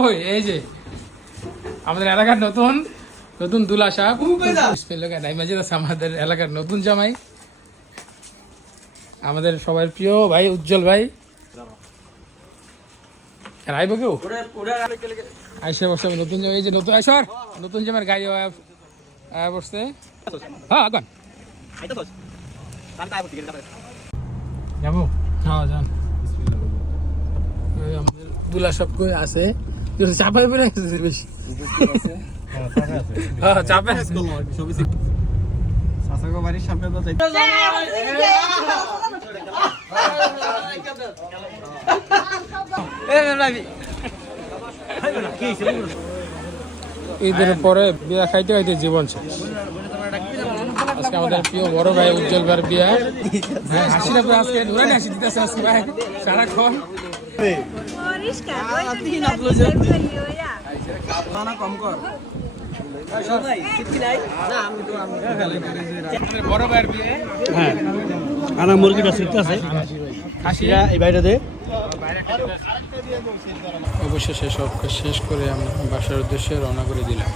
কই এই যে আমাদের এলাকার নতুন নতুন দুলা সাহেব আমাদের এলাকার নতুন জামাই, আমাদের সবার প্রিয় ভাই উজ্জ্বল ভাই। আইব কেউ আইসে বসে নতুন জামাই, এই যে নতুন আইসর নতুন জামাইয়ের গাড়ি বসছে। হ্যাঁ আগান যাবো, হ্যাঁ যান। আমাদের দুলা সব আছে চাপাই বেড়ে গেছে বেশি, চাপে বাড়ির সামনে ঈদের পরে বিয়া খাইতে খাইতে জীবন শেষ। আজকে আমাদের প্রিয় বড় ভাই উজ্জ্বল ভাইয়ের বিয়া। হ্যাঁ হাসিটা আজকে ধরে হাসি দিতেছে আজকে ভাই সারাক্ষণ। বড় ভাইয়ের বিয়ে, হ্যাঁ আনা মুরগিটা শিখতে আছে খাসিরা এই বাইরে অবশ্যই সব শেষ করে আমরা বাসার উদ্দেশ্যে রওনা করে দিলাম।